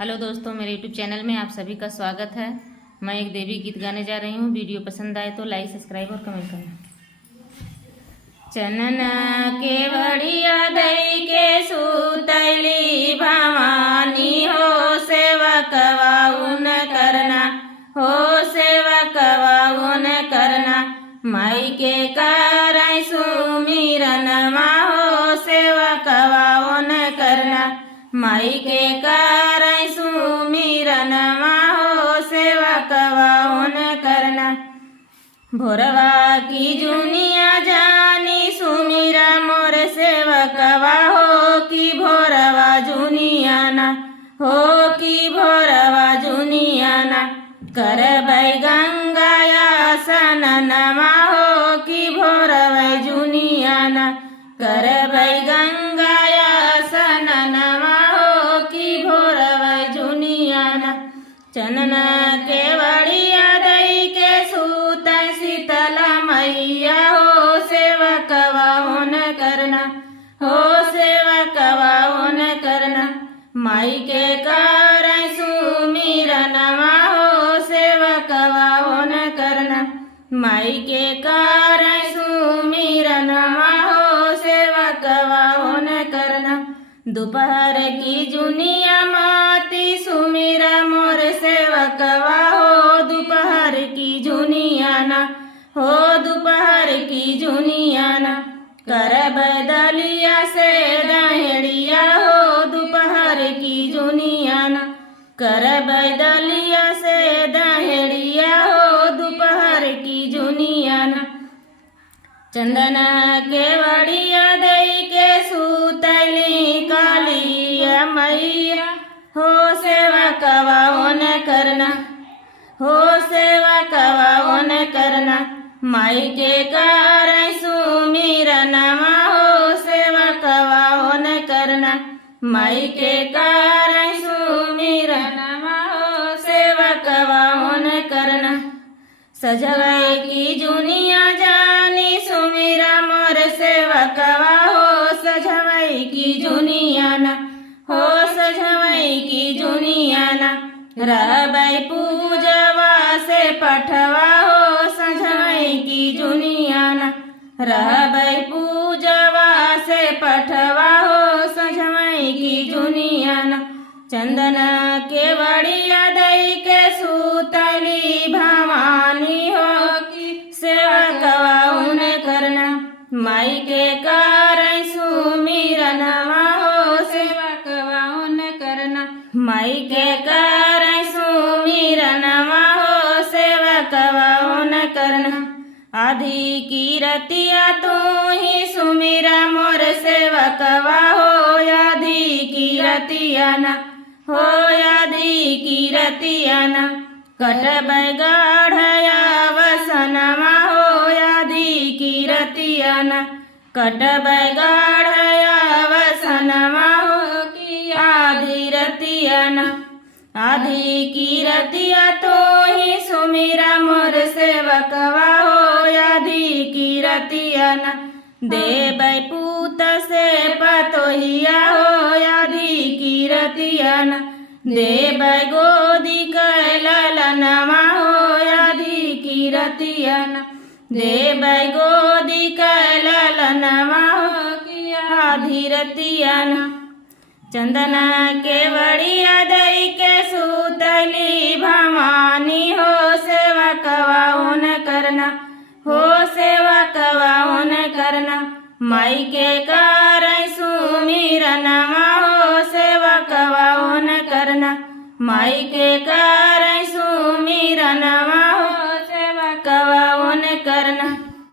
Hello दोस्तों, मेरे YouTube channel में आप सभी का स्वागत है। मैं एक देवी गीत गाने जा रही हूँ। वीडियो पसंद आए तो लाइक, सब्सक्राइब और कमेंट करना। चनन के बढ़िया दई के सुतैली भवानी हो, सेवकवा उन करना, हो सेवकवा उन करना। माई के करई सुमिरनमा, हो सेवकवा उन करना। माई के करई सुमिरनमा, हो सेवकवा उन करना। भोरवा की जुनिया जानी सुमिरा मोर सेवकवा, हो कि भोरवा जुनिया ना, हो कि भोरवा जुनिया ना। करबै गंगाया सननमा, हो कि भोरवा जुनिया ना। करबै गंगाया सननमा, हो कि भोरवा जुनिया ना। चनन के बढ़िया दई के सूत शीतल मैया, हो सेवकवा उन करना, हो सेवकवा उन करना। माई के करई सुमिरनमा, हो सेवकवा उन करना। माई के करई सुमिरनमा, हो सेवकवा उन करना। दोपहर की जुनिया माती सुमिरा मोर सेवकवा, हो दोपहर की जुनिया ना, हो दोपहर की जुनिया ना। करबै दलिया से दहेड़िया, हो दोपहर की जुनिया ना। करबै दलिया से दहेड़िया, हो दोपहर की जुनिया ना। चंदन के बढ़िया दई के सुतैली कालिया मैया, हो सेवकवा उन करना, हो सेवकवा उन करना। माई के करई सुमिरनमा, हो सेवकवा उन करना। माई के करई सुमिरनमा, हो सेवकवा उन करना। सजवै की जुनिया जानी सुमिरा मोर सेवकवा, हो सजवै की जुनिया ना, हो सजवै की जुनिया ना। रहबै पूजवा से पठवा, हो सजवै की जुनिया ना। रहबै पूजवा से पठवा, हो सजवै की जुनिया ना। चंदन के बढ़िया दई के सुतली भवानी, हो कि सेवकवा उन करना। माई के करई सुमिरनमा, हो सेवकवा उन करना। माई के करई सुमिरनमा, हो सेवकवा उन करना। आधी की रतिया तू ही सुमिरा मोर सेवकवा, हो आधी की रतिया ना, हो आधी की रतिया ना। कटबै गढ़या वसनमा, हो आधी की रतिया ना। कटबै गढ़या वसनमा, हो कि आधी रतिया ना। आधी की रतिया तो ही सुमिरा मोर सेवकवा, हो आधी की रतिया ना। देबै पूत से पतोहिया, हो आधी की रतिया ना। देबै गोदी कैललनमा, हो आधी की रतिया ना। देबै गोदी कैललनमा, हो कि आधी रतिया ना। चंदन के बढ़िया दई के सुतली भवानी, हो सेवकवा उन करना, हो सेवकवा उन करना। माई के करई सुमिरनमा, हो सेवकवा उन करना। माई के करई सुमिरनमा,